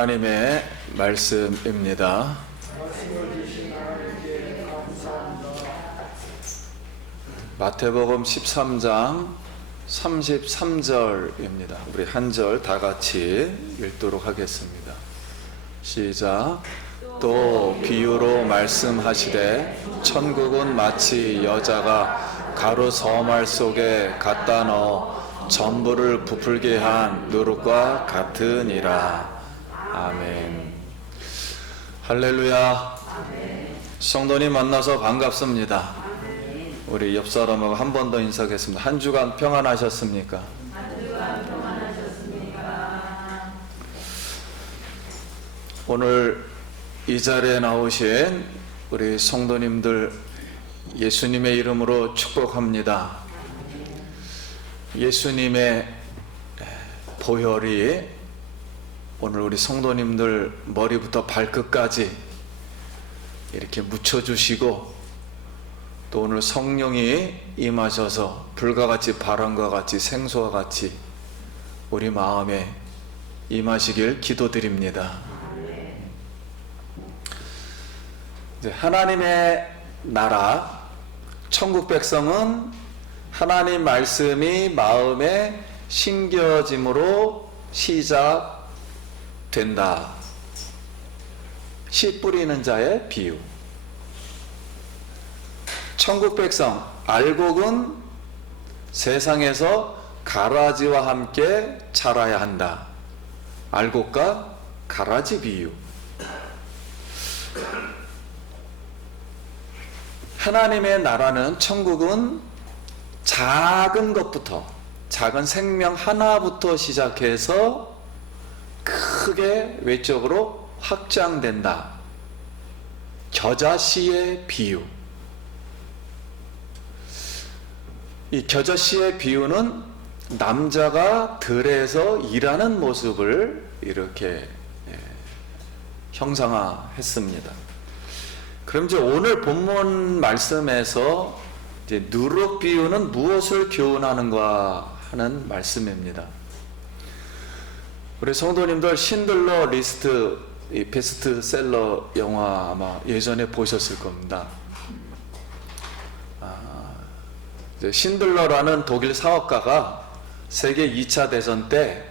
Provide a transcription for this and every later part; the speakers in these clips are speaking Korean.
하나님의 말씀입니다. 마태복음 13장 33절입니다. 우리 한 절 다 같이 읽도록 하겠습니다. 시작. 또 비유로 말씀하시되 천국은 마치 여자가 가루 서말 속에 갖다 넣어 전부를 부풀게 한 누룩과 같으니라. 아멘. 할렐루야. 성도님 만나서 반갑습니다. 우리 옆 사람하고 한 번 더 인사하겠습니다. 한 주간 평안하셨습니까? 오늘 이 자리에 나오신 우리 성도님들 예수님의 이름으로 축복합니다. 예수님의 보혈이 오늘 우리 성도님들 머리부터 발끝까지 이렇게 묻혀주시고 또 오늘 성령이 임하셔서 불과 같이 바람과 같이 생수와 같이 우리 마음에 임하시길 기도드립니다. 이제 하나님의 나라, 천국 백성은 하나님 말씀이 마음에 심겨짐으로 시작된다. 씨 뿌리는 자의 비유. 천국 백성, 알곡은 세상에서 가라지와 함께 자라야 한다. 알곡과 가라지 비유. 하나님의 나라는, 천국은 작은 것부터, 작은 생명 하나부터 시작해서 크게 외적으로 확장된다. 겨자씨의 비유. 이 겨자씨의 비유는 남자가 들에서 일하는 모습을 이렇게 형상화했습니다. 그럼 이제 오늘 본문 말씀에서 이제 누룩 비유는 무엇을 교훈하는가 하는 말씀입니다. 우리 성도님들 신들러 리스트, 이 베스트셀러 영화 아마 예전에 보셨을 겁니다. 신들러라는 독일 사업가가 세계 2차 대전 때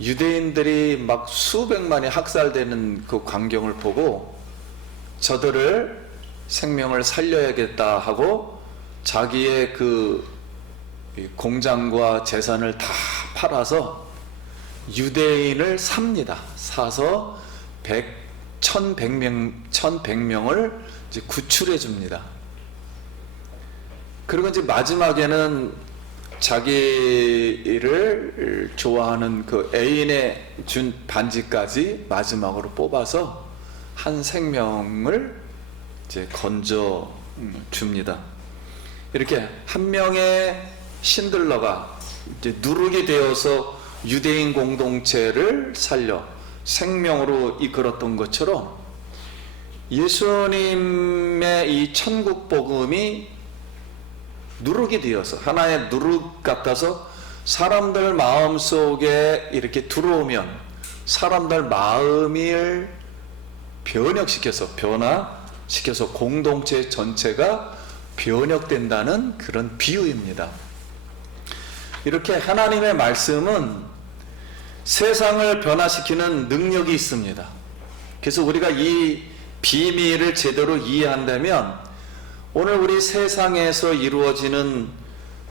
유대인들이 막 수백만이 학살되는 그 광경을 보고 저들을 생명을 살려야겠다 하고 자기의 그 공장과 재산을 다 팔아서 유대인을 삽니다. 사서 1100명을 이제 구출해 줍니다. 그리고 이제 마지막에는 자기를 좋아하는 그 애인의 준 반지까지 마지막으로 뽑아서 한 생명을 이제 건져 줍니다. 이렇게 한 명의 신들러가 이제 누룩이 되어서 유대인 공동체를 살려 생명으로 이끌었던 것처럼 예수님의 이 천국 복음이 누룩이 되어서 하나의 누룩 같아서 사람들 마음속에 이렇게 들어오면 사람들 마음을 변화시켜서 공동체 전체가 변혁된다는 그런 비유입니다. 이렇게 하나님의 말씀은 세상을 변화시키는 능력이 있습니다. 그래서 우리가 이 비밀을 제대로 이해한다면 오늘 우리 세상에서 이루어지는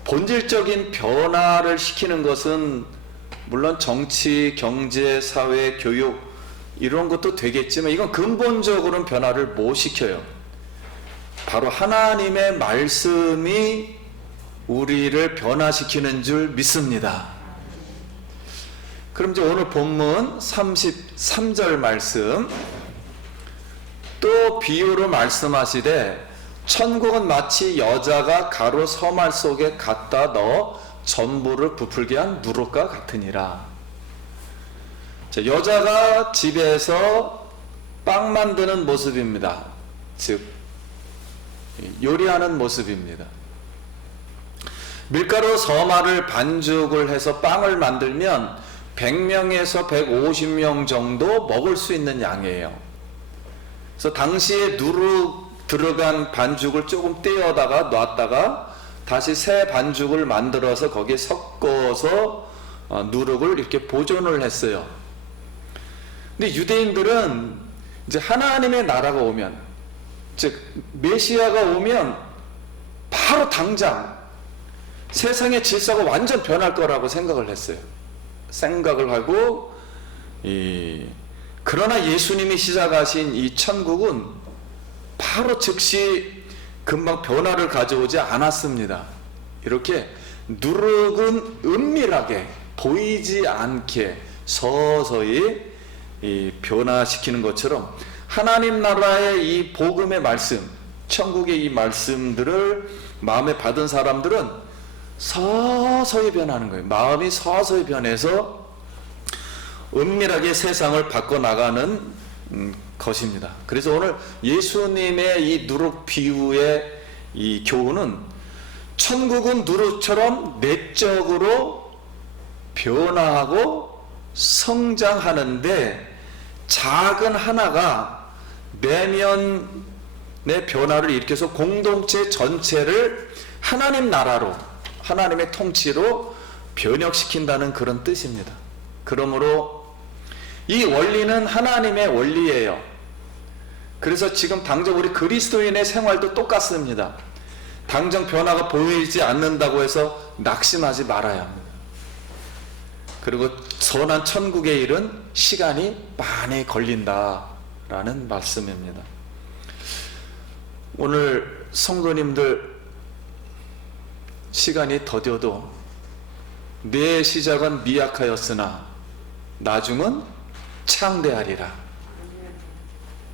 본질적인 변화를 시키는 것은 물론 정치, 경제, 사회, 교육 이런 것도 되겠지만 이건 근본적으로는 변화를 못 시켜요. 바로 하나님의 말씀이 우리를 변화시키는 줄 믿습니다. 그럼 이제 오늘 본문 33절 말씀, 또 비유로 말씀하시되 천국은 마치 여자가 가루 서말 속에 갖다 넣어 전부를 부풀게 한 누룩과 같으니라. 자, 여자가 집에서 빵 만드는 모습입니다. 즉 요리하는 모습입니다. 밀가루 서말을 반죽을 해서 빵을 만들면 100명에서 150명 정도 먹을 수 있는 양이에요. 그래서 당시에 누룩 들어간 반죽을 조금 떼어다가 놨다가 다시 새 반죽을 만들어서 거기에 섞어서 누룩을 이렇게 보존을 했어요. 근데 유대인들은 이제 하나님의 나라가 오면, 즉 메시아가 오면 바로 당장 세상의 질서가 완전 변할 거라고 생각을 했어요. 생각을 하고 그러나 예수님이 시작하신 이 천국은 바로 즉시 금방 변화를 가져오지 않았습니다. 이렇게 누룩은 은밀하게 보이지 않게 서서히 변화시키는 것처럼 하나님 나라의 이 복음의 말씀, 천국의 이 말씀들을 마음에 받은 사람들은 서서히 변하는 거예요. 마음이 서서히 변해서 은밀하게 세상을 바꿔나가는 것입니다. 그래서 오늘 예수님의 이 누룩 비유의 이 교훈은 천국은 누룩처럼 내적으로 변화하고 성장하는데 작은 하나가 내면의 변화를 일으켜서 공동체 전체를 하나님 나라로, 하나님의 통치로 변혁시킨다는 그런 뜻입니다. 그러므로 이 원리는 하나님의 원리예요. 그래서 지금 당장 우리 그리스도인의 생활도 똑같습니다. 당장 변화가 보이지 않는다고 해서 낙심하지 말아야 합니다. 그리고 선한 천국의 일은 시간이 많이 걸린다라는 말씀입니다. 오늘 성도님들 시간이 더뎌도 내 시작은 미약하였으나 나중은 창대하리라.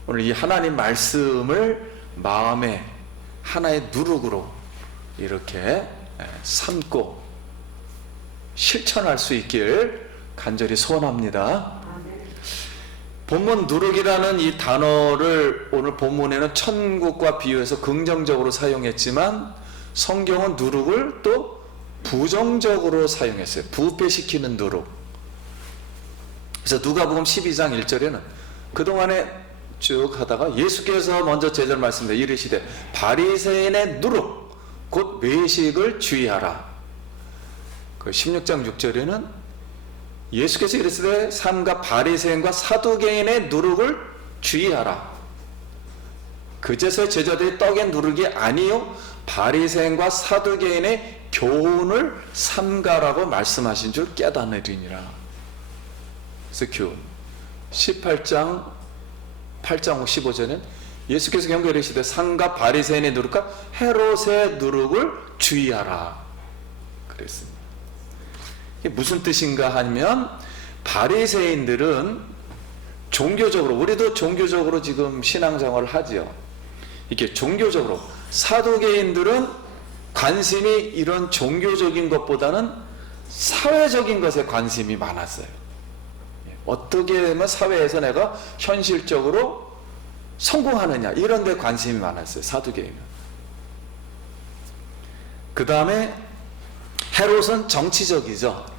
오늘 이 하나님 말씀을 마음에 하나의 누룩으로 이렇게 삼고 실천할 수 있길 간절히 소원합니다. 본문 누룩이라는 이 단어를 오늘 본문에는 천국과 비유해서 긍정적으로 사용했지만 성경은 누룩을 또 부정적으로 사용했어요. 부패시키는 누룩. 그래서 누가복음 12장 1절에는 그동안에 쭉 하다가 예수께서 먼저 제자를 말씀해 이르시되 바리새인의 누룩 곧 외식을 주의하라. 그 16장 6절에는 예수께서 이르시되 삼가 바리새인과 사두개인의 누룩을 주의하라. 그제서 제자들이 떡의 누룩이 아니요 바리새인과 사두개인의 교훈을 삼가라고 말씀하신 줄 깨닫느니라. 그래서 교훈 18장 8장 15절에는 예수께서 경고하시되 상가 바리새인의 누룩과 헤롯의 누룩을 주의하라 그랬습니다. 이게 무슨 뜻인가 하면 바리새인들은 종교적으로, 우리도 종교적으로 지금 신앙생활을 하지요. 이렇게 종교적으로, 사두개인들은 관심이 이런 종교적인 것보다는 사회적인 것에 관심이 많았어요. 어떻게 하면 사회에서 내가 현실적으로 성공하느냐 이런 데 관심이 많았어요. 사두개인은. 그 다음에 헤롯은 정치적이죠.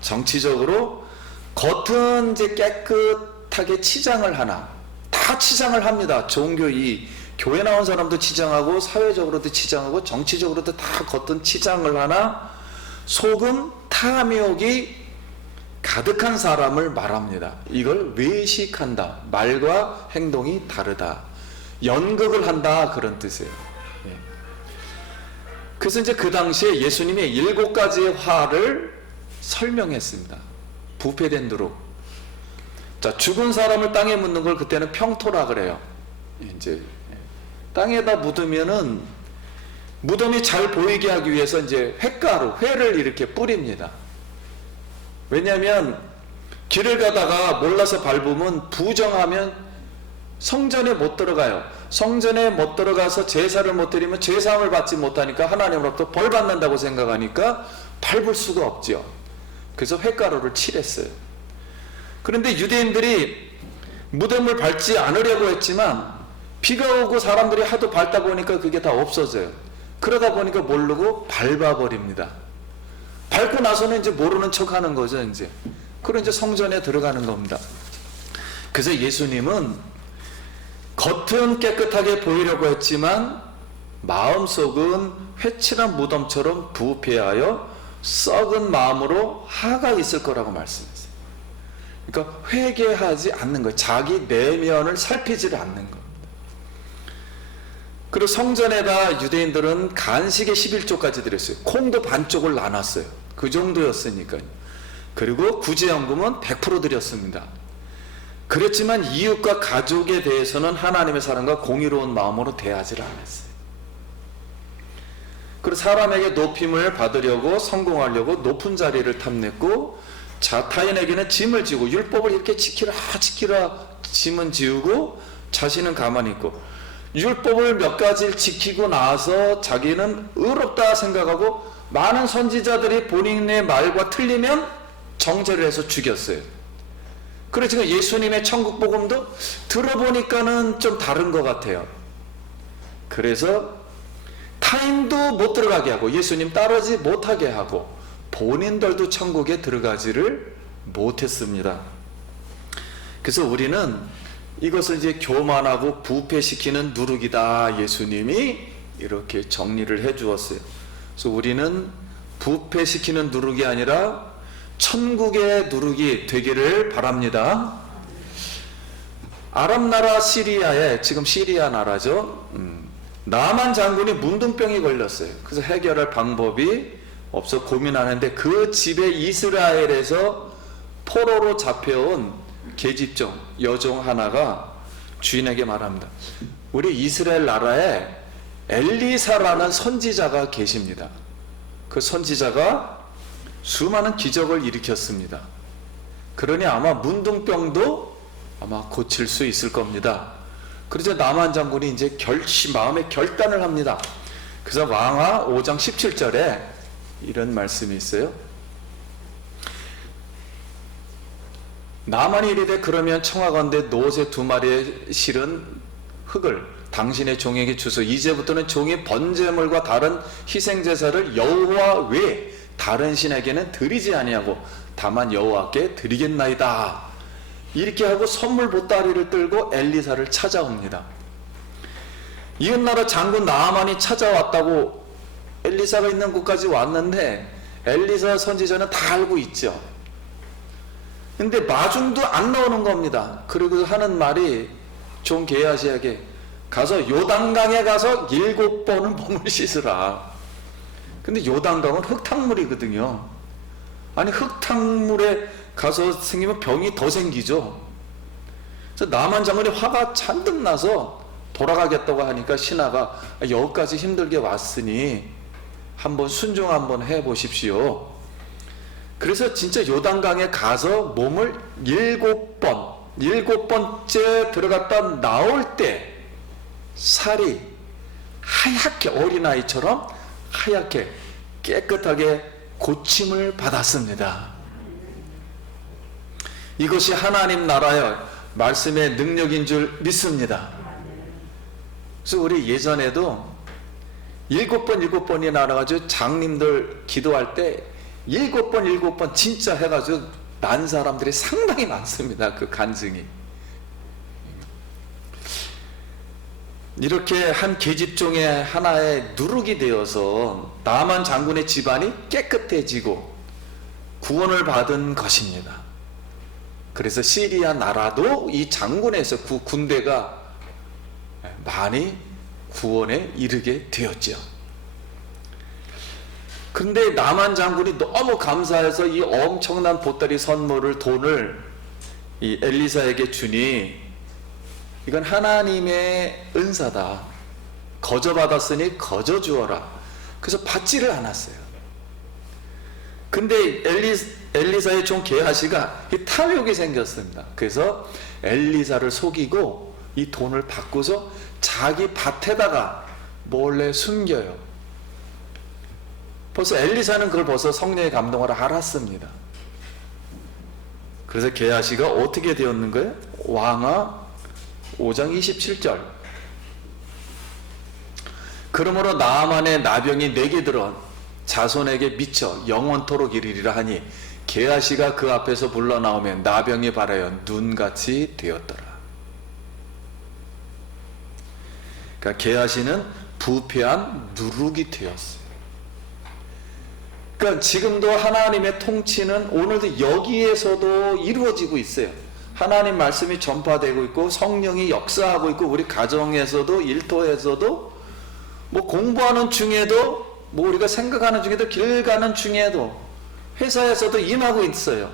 정치적으로 겉은 이제 깨끗하게 치장을 하나, 다 치장을 합니다. 종교 이 교회 나온 사람도 치장하고 사회적으로도 치장하고 정치적으로도 다 겉은 치장을 하나 속은 탐욕이 가득한 사람을 말합니다. 이걸 외식한다. 말과 행동이 다르다. 연극을 한다. 그런 뜻이에요. 그래서 이제 그 당시에 예수님이 7가지의 화를 설명했습니다. 부패된 누룩. 자, 죽은 사람을 땅에 묻는 걸 그때는 평토라 그래요. 이제 땅에다 묻으면은 무덤이 잘 보이게 하기 위해서 이제 횟가루, 회를 이렇게 뿌립니다. 왜냐하면 길을 가다가 몰라서 밟으면 부정하면 성전에 못 들어가요. 성전에 못 들어가서 제사를 못 드리면 제사함을 받지 못하니까 하나님으로부터 벌 받는다고 생각하니까 밟을 수가 없죠. 그래서 횟가루를 칠했어요. 그런데 유대인들이 무덤을 밟지 않으려고 했지만 비가 오고 사람들이 하도 밟다 보니까 그게 다 없어져요. 그러다 보니까 모르고 밟아버립니다. 밟고 나서는 이제 모르는 척 하는 거죠. 이제 그런 이제 성전에 들어가는 겁니다. 그래서 예수님은 겉은 깨끗하게 보이려고 했지만 마음속은 회칠한 무덤처럼 부패하여 썩은 마음으로 하가 있을 거라고 말씀했어요. 그러니까 회개하지 않는 거예요. 자기 내면을 살피지를 않는 겁니다. 그리고 성전에다 유대인들은 간식의 11조까지 드렸어요. 콩도 반쪽을 나눴어요. 그 정도였으니까요. 그리고 구제연금은 100% 드렸습니다. 그랬지만 이웃과 가족에 대해서는 하나님의 사랑과 공의로운 마음으로 대하지를 않았어요. 그리고 사람에게 높임을 받으려고 성공하려고 높은 자리를 탐냈고, 타인에게는 짐을 지고 율법을 이렇게 지키라 짐은 지우고 자신은 가만히 있고, 율법을 몇 가지를 지키고 나서 자기는 의롭다 생각하고 많은 선지자들이 본인의 말과 틀리면 정죄를 해서 죽였어요. 그래서 지금 예수님의 천국 복음도 들어보니까는 좀 다른 것 같아요. 그래서 타인도 못 들어가게 하고 예수님 따르지 못하게 하고 본인들도 천국에 들어가지를 못했습니다. 그래서 우리는 이것을 이제 교만하고 부패시키는 누룩이다, 예수님이 이렇게 정리를 해 주었어요. 그래서 우리는 부패시키는 누룩이 아니라 천국의 누룩이 되기를 바랍니다. 아람 나라 시리아에, 지금 시리아 나라죠. 나만 장군이 문둥병이 걸렸어요. 그래서 해결할 방법이 없어 고민하는데 그 집에 이스라엘에서 포로로 잡혀온 계집종 여종 하나가 주인에게 말합니다. 우리 이스라엘 나라에 엘리사라는 선지자가 계십니다. 그 선지자가 수많은 기적을 일으켰습니다. 그러니 아마 문둥병도 아마 고칠 수 있을 겁니다. 그래서 나만 장군이 이제 마음의 결단을 합니다. 그래서 왕하 5장 17절에 이런 말씀이 있어요. 나만이 이르되 그러면 청하건대 노새 2마리에 실은 흙을 당신의 종에게 주소. 이제부터는 종이 번제물과 다른 희생제사를 여호와 외에 다른 신에게는 드리지 아니하고 다만 여호와께 드리겠나이다. 이렇게 하고 선물 보따리를 들고 엘리사를 찾아옵니다. 이웃나라 장군 나아만이 찾아왔다고 엘리사가 있는 곳까지 왔는데 엘리사 선지자는 다 알고 있죠. 근데 마중도 안 나오는 겁니다. 그리고 하는 말이 종 게하시에게 가서 요단강에 가서 7번을 몸을 씻으라. 근데 요단강은 흙탕물이거든요. 아니 흙탕물에 가서 생기면 병이 더 생기죠. 그래서 나만 장군이 화가 잔뜩 나서 돌아가겠다고 하니까 신하가 여기까지 힘들게 왔으니 한번 순종 한번 해보십시오. 그래서 진짜 요단강에 가서 몸을 7번째 들어갔다 나올 때 살이 하얗게 어린아이처럼 하얗게 깨끗하게 고침을 받았습니다. 이것이 하나님 나라의 말씀의 능력인 줄 믿습니다. 그래서 우리 예전에도 7번이 나와가지고 장님들 기도할 때 7번 진짜 해가지고 난 사람들이 상당히 많습니다. 그 간증이. 이렇게 한 계집종의 하나의 누룩이 되어서 나만 장군의 집안이 깨끗해지고 구원을 받은 것입니다. 그래서 시리아 나라도 이 장군에서 군대가 많이 구원에 이르게 되었죠. 근데 나만 장군이 너무 감사해서 이 엄청난 보따리 선물을 돈을 이 엘리사에게 주니 이건 하나님의 은사다. 거저 받았으니 거저 주어라. 그래서 받지를 않았어요. 근데 엘리사의 종 게하시가 탐욕이 생겼습니다. 그래서 엘리사를 속이고 이 돈을 받고서 자기 밭에다가 몰래 숨겨요. 벌써 엘리사는 그걸 벌써 성령의 감동을 알았습니다. 그래서 게하시가 어떻게 되었는 거예요? 왕하 5장 27절. 그러므로 나아만의 나병이 내게 들어 자손에게 미쳐 영원토록 이르리라 하니 게하시가 그 앞에서 불러 나오면 나병이 발하여 눈같이 되었더라. 그러니까 게하시는 부패한 누룩이 되었어요. 그러니까 지금도 하나님의 통치는 오늘도 여기에서도 이루어지고 있어요. 하나님 말씀이 전파되고 있고 성령이 역사하고 있고 우리 가정에서도 일터에서도 뭐 공부하는 중에도 뭐 우리가 생각하는 중에도 길 가는 중에도 회사에서도 임하고 있어요.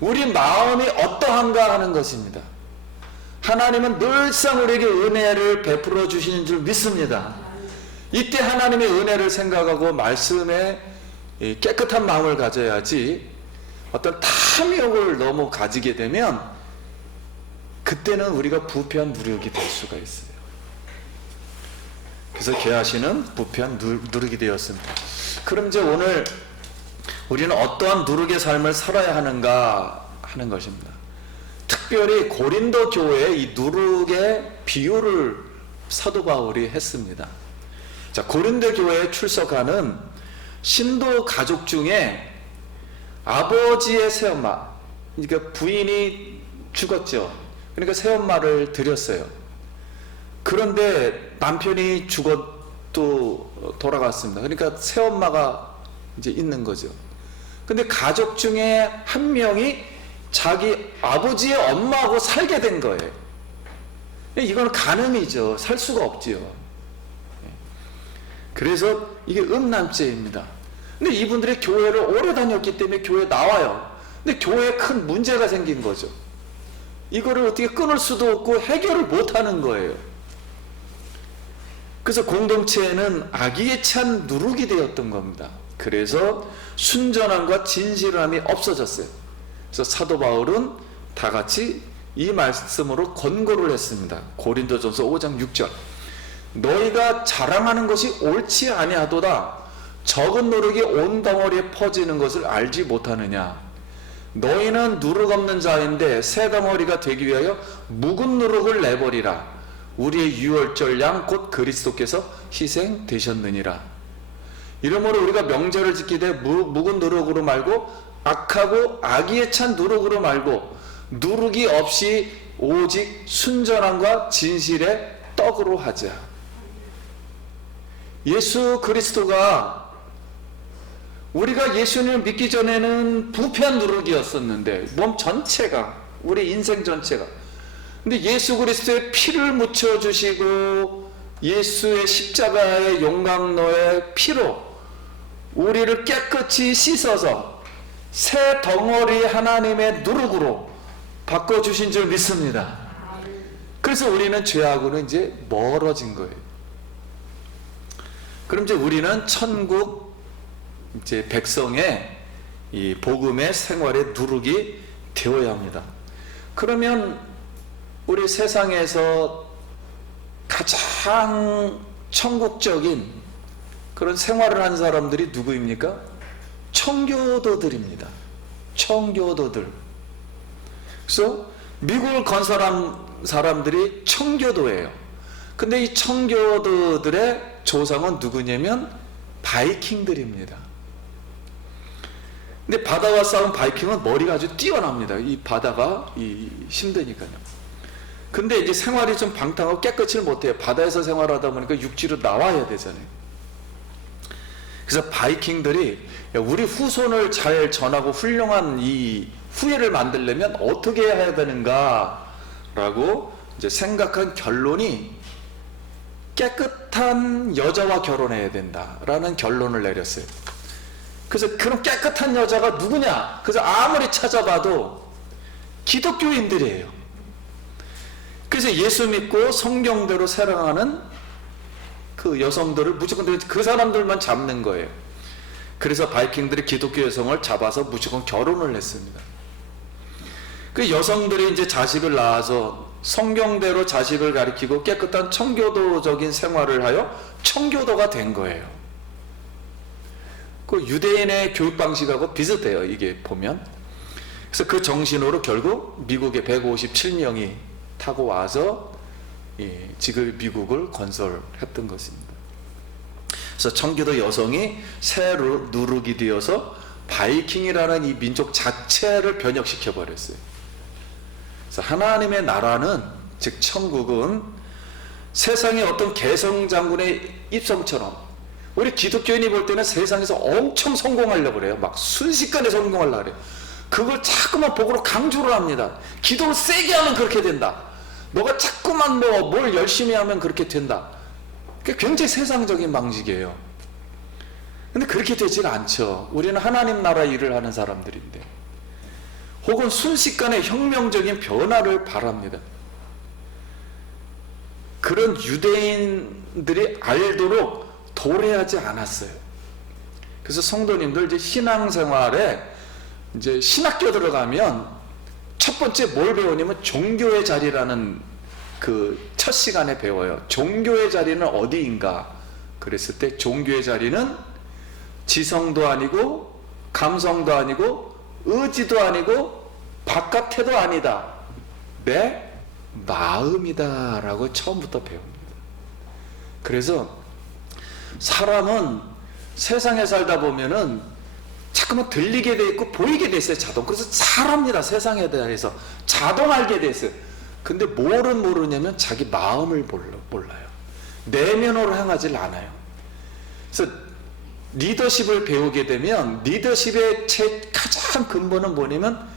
우리 마음이 어떠한가 하는 것입니다. 하나님은 늘상 우리에게 은혜를 베풀어 주시는 줄 믿습니다. 이때 하나님의 은혜를 생각하고 말씀에 깨끗한 마음을 가져야지 어떤 탐욕을 너무 가지게 되면 그때는 우리가 부패한 누룩이 될 수가 있어요. 그래서 게하시는 부패한 누룩이 되었습니다. 그럼 이제 오늘 우리는 어떠한 누룩의 삶을 살아야 하는가 하는 것입니다. 특별히 고린도 교회에 이 누룩의 비유를 사도 바울이 했습니다. 자, 고린도 교회에 출석하는 신도 가족 중에 아버지의 새엄마, 그러니까 부인이 죽었죠. 그러니까 새엄마를 드렸어요. 그런데 남편이 죽어도 돌아갔습니다. 그러니까 새엄마가 이제 있는 거죠. 근데 가족 중에 한 명이 자기 아버지의 엄마하고 살게 된 거예요. 이건 간음이죠. 살 수가 없지요. 그래서 이게 음란죄입니다. 근데 이분들이 교회를 오래 다녔기 때문에 교회에 나와요. 근데 교회에 큰 문제가 생긴 거죠. 이거를 어떻게 끊을 수도 없고 해결을 못 하는 거예요. 그래서 공동체에는 악의에 찬 누룩이 되었던 겁니다. 그래서 순전함과 진실함이 없어졌어요. 그래서 사도 바울은 다 같이 이 말씀으로 권고를 했습니다. 고린도전서 5장 6절. 너희가 자랑하는 것이 옳지 아니하도다. 적은 누룩이 온 덩어리에 퍼지는 것을 알지 못하느냐. 너희는 누룩 없는 자인데 새 덩어리가 되기 위하여 묵은 누룩을 내버리라. 우리의 유월절 양 곧 그리스도께서 희생되셨느니라. 이러므로 우리가 명절을 지킬 때 묵은 누룩으로 말고 악하고 악의에 찬 누룩으로 말고 누룩이 없이 오직 순전함과 진실의 떡으로 하자. 예수 그리스도가 우리가 예수님을 믿기 전에는 부패한 누룩이었었는데 몸 전체가 우리 인생 전체가 근데 예수 그리스도의 피를 묻혀주시고 예수의 십자가의 용광로의 피로 우리를 깨끗이 씻어서 새 덩어리 하나님의 누룩으로 바꿔주신 줄 믿습니다. 그래서 우리는 죄하고는 이제 멀어진 거예요. 그럼 이제 우리는 천국 이제 백성의 이 복음의 생활의 누룩이 되어야 합니다. 그러면 우리 세상에서 가장 천국적인 그런 생활을 한 사람들이 누구입니까? 청교도들입니다. 청교도들. 그래서 미국을 건 사람들이 청교도예요. 근데 이 청교도들의 조상은 누구냐면 바이킹들입니다. 근데 바다와 싸운 바이킹은 머리가 아주 뛰어납니다. 이 바다가 힘드니까요. 근데 이제 생활이 좀 방탕하고 깨끗이를 못해요. 바다에서 생활하다 보니까 육지로 나와야 되잖아요. 그래서 바이킹들이 우리 후손을 잘 전하고 훌륭한 이 후예를 만들려면 어떻게 해야 되는가 라고 이제 생각한 결론이 깨끗한 여자와 결혼해야 된다라는 결론을 내렸어요. 그래서 그런 깨끗한 여자가 누구냐? 그래서 아무리 찾아봐도 기독교인들이에요. 그래서 예수 믿고 성경대로 살아가는 그 여성들을 무조건 그 사람들만 잡는 거예요. 그래서 바이킹들이 기독교 여성을 잡아서 무조건 결혼을 했습니다. 그 여성들이 이제 자식을 낳아서 성경대로 자식을 가리키고 깨끗한 청교도적인 생활을 하여 청교도가 된 거예요. 그 유대인의 교육 방식하고 비슷해요. 이게 보면. 그래서 그 정신으로 결국 미국에 157명이 타고 와서 지금 미국을 건설했던 것입니다. 그래서 청교도 여성이 새 누룩이 되어서 바이킹이라는 이 민족 자체를 변혁시켜 버렸어요. 그래서 하나님의 나라는, 즉 천국은 세상의 어떤 개성장군의 입성처럼, 우리 기독교인이 볼 때는 세상에서 엄청 성공하려고 그래요. 막 순식간에 성공하려고 그래요. 그걸 자꾸만 복으로 강조를 합니다. 기도를 세게 하면 그렇게 된다. 너가 자꾸만 뭘 열심히 하면 그렇게 된다. 그게 굉장히 세상적인 방식이에요. 근데 그렇게 되질 않죠. 우리는 하나님 나라 일을 하는 사람들인데, 혹은 순식간에 혁명적인 변화를 바랍니다. 그런 유대인들이 알도록 도래하지 않았어요. 그래서 성도님들 이제 신앙생활에 이제 신학교 들어가면 첫 번째 뭘 배우냐면 종교의 자리라는 그 첫 시간에 배워요. 종교의 자리는 어디인가? 그랬을 때 종교의 자리는 지성도 아니고 감성도 아니고 의지도 아니고 바깥에도 아니다. 내 마음이다 라고 처음부터 배웁니다. 그래서 사람은 세상에 살다 보면은 자꾸만 들리게 돼 있고 보이게 돼 있어요. 자동. 그래서 잘 압니다. 세상에 대해서 자동 알게 돼 있어요. 근데 뭘은 모르냐면 자기 마음을 몰라요. 내면으로 향하질 않아요. 그래서 리더십을 배우게 되면 리더십의 가장 근본은 뭐냐면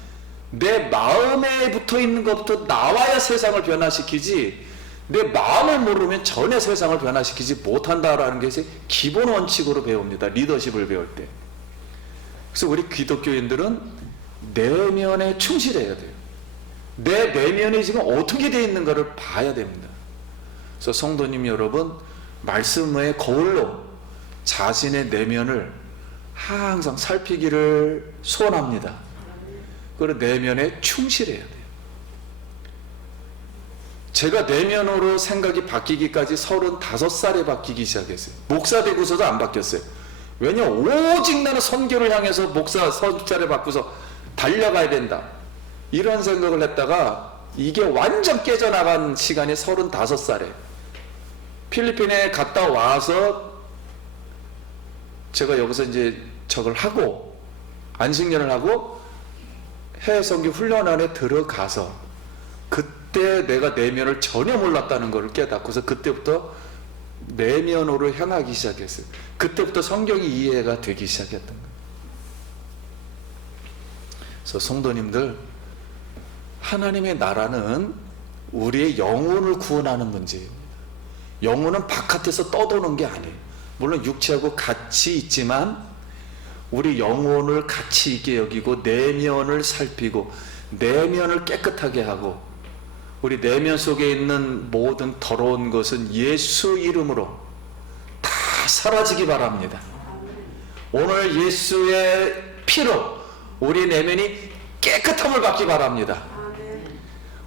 내 마음에 붙어 있는 것부터 나와야 세상을 변화시키지, 내 마음을 모르면 전혀 세상을 변화시키지 못한다라는 것이 기본 원칙으로 배웁니다. 리더십을 배울 때. 그래서 우리 기독교인들은 내면에 충실해야 돼요. 내 내면이 지금 어떻게 되어 있는가를 봐야 됩니다. 그래서 성도님 여러분, 말씀의 거울로 자신의 내면을 항상 살피기를 소원합니다. 그리고 내면에 충실해야 돼요. 제가 내면으로 생각이 바뀌기까지 35살에 바뀌기 시작했어요. 목사 되고서도 안 바뀌었어요. 왜냐? 오직 나는 선교를 향해서 목사 선자를 바꾸서 달려가야 된다, 이런 생각을 했다가 이게 완전 깨져나간 시간이 35살에 필리핀에 갔다 와서 제가 여기서 이제 저걸 하고 안식년을 하고 해외 선교 훈련원에 들어가서 그때 내가 내면을 전혀 몰랐다는 것을 깨닫고서 그때부터 내면으로 향하기 시작했어요. 그때부터 성경이 이해가 되기 시작했던 거예요. 그래서 성도님들, 하나님의 나라는 우리의 영혼을 구원하는 문제입니다. 영혼은 바깥에서 떠도는 게 아니에요. 물론 육체하고 같이 있지만 우리 영혼을 가치 있게 여기고 내면을 살피고 내면을 깨끗하게 하고, 우리 내면 속에 있는 모든 더러운 것은 예수 이름으로 다 사라지기 바랍니다. 오늘 예수의 피로 우리 내면이 깨끗함을 받기 바랍니다.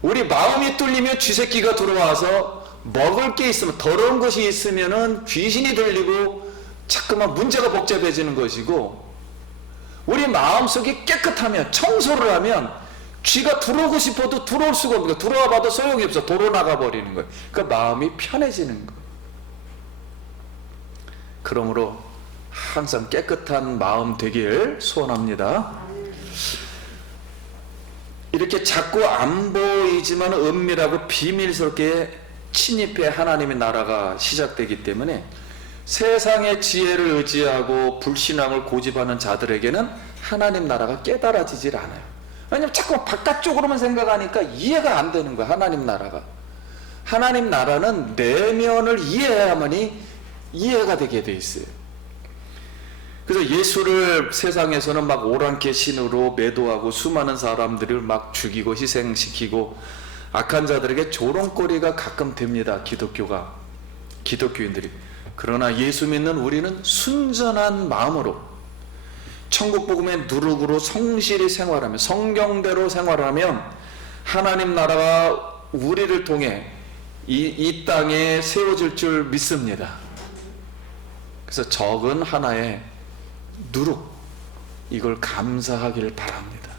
우리 마음이 뚫리면 쥐새끼가 들어와서 먹을 게 있으면, 더러운 것이 있으면은 귀신이 들리고 자꾸만 문제가 복잡해지는 것이고, 우리 마음속이 깨끗하면, 청소를 하면 쥐가 들어오고 싶어도 들어올 수가 없는 거예요. 들어와 봐도 소용이 없어. 도로 나가 버리는 거예요. 그러니까 마음이 편해지는 거예요. 그러므로 항상 깨끗한 마음 되길 소원합니다. 이렇게 자꾸 안 보이지만 은밀하고 비밀스럽게 침입해 하나님의 나라가 시작되기 때문에 세상의 지혜를 의지하고 불신앙을 고집하는 자들에게는 하나님 나라가 깨달아지질 않아요. 왜냐면 자꾸 바깥쪽으로만 생각하니까 이해가 안 되는 거야. 하나님 나라가. 하나님 나라는 내면을 이해해야만이 이해가 되게 돼 있어요. 그래서 예수를 세상에서는 막 오랑캐 신으로 매도하고 수많은 사람들을 막 죽이고 희생시키고 악한 자들에게 조롱거리가 가끔 됩니다. 기독교인들이. 그러나 예수 믿는 우리는 순전한 마음으로 천국 복음의 누룩으로 성실히 생활하며 성경대로 생활하면 하나님 나라가 우리를 통해 이 땅에 세워질 줄 믿습니다. 그래서 적은 하나의 누룩, 이걸 감사하기를 바랍니다.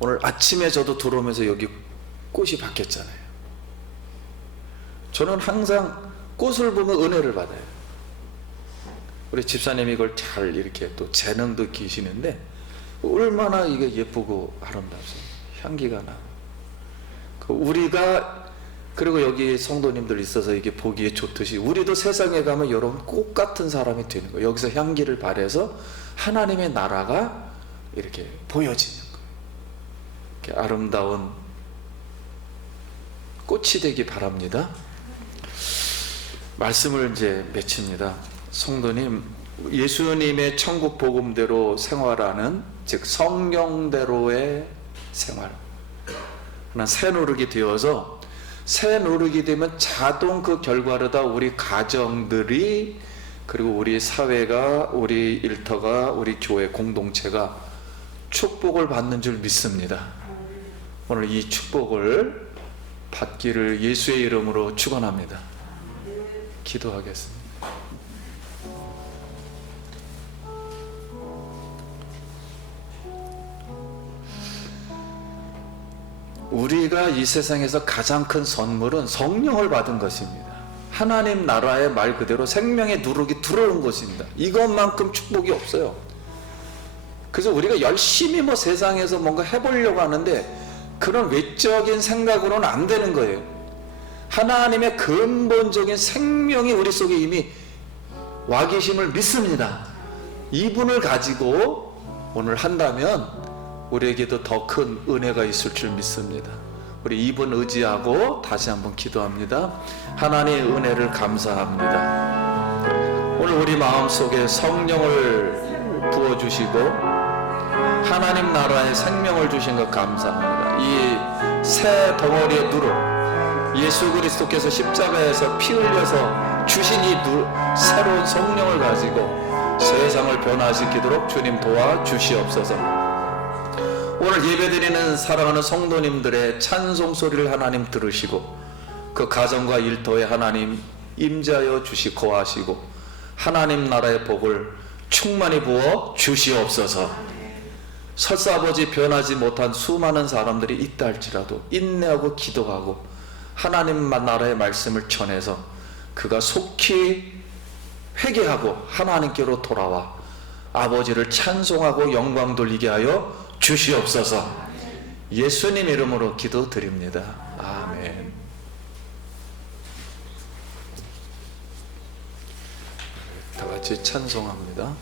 오늘 아침에 저도 들어오면서 여기 꽃이 바뀌었잖아요. 저는 항상 꽃을 보면 은혜를 받아요. 우리 집사님이 이걸 잘 이렇게 또 재능도 기시는데 얼마나 이게 예쁘고 아름답습니다. 향기가 나. 우리가 그리고 여기 성도님들 있어서 이게 보기에 좋듯이 우리도 세상에 가면 여러분 꽃 같은 사람이 되는 거예요. 여기서 향기를 발해서 하나님의 나라가 이렇게 보여지는 거예요. 이렇게 아름다운 꽃이 되기 바랍니다. 말씀을 이제 맺힙니다. 성도님, 예수님의 천국 복음대로 생활하는, 즉 성령대로의 생활, 하나 새 노릇이 되어서 새 노릇이 되면 자동 그 결과로 다 우리 가정들이, 그리고 우리 사회가, 우리 일터가, 우리 교회 공동체가 축복을 받는 줄 믿습니다. 오늘 이 축복을 받기를 예수의 이름으로 축원합니다. 기도하겠습니다. 우리가 이 세상에서 가장 큰 선물은 성령을 받은 것입니다. 하나님 나라의 말 그대로 생명의 누룩이 들어온 것입니다. 이것만큼 축복이 없어요. 그래서 우리가 열심히 세상에서 뭔가 해보려고 하는데 그런 외적인 생각으로는 안 되는 거예요. 하나님의 근본적인 생명이 우리 속에 이미 와 계심을 믿습니다. 이분을 가지고 오늘 한다면 우리에게도 더 큰 은혜가 있을 줄 믿습니다. 우리 이분 의지하고 다시 한번 기도합니다. 하나님의 은혜를 감사합니다. 오늘 우리 마음속에 성령을 부어주시고 하나님 나라의 생명을 주신 것 감사합니다. 이 새 덩어리의 누룩, 예수 그리스도께서 십자가에서 피 흘려서 주신 이 새로운 성령을 가지고 세상을 변화시키도록 주님 도와주시옵소서. 오늘 예배드리는 사랑하는 성도님들의 찬송 소리를 하나님 들으시고 그 가정과 일터에 하나님 임재하여 주시고 거하시고 하나님 나라의 복을 충만히 부어 주시옵소서. 설사아버지 변하지 못한 수많은 사람들이 있다 할지라도 인내하고 기도하고 하나님만 나라의 말씀을 전해서 그가 속히 회개하고 하나님께로 돌아와 아버지를 찬송하고 영광 돌리게 하여 주시옵소서. 예수님 이름으로 기도드립니다. 아멘. 다 같이 찬송합니다.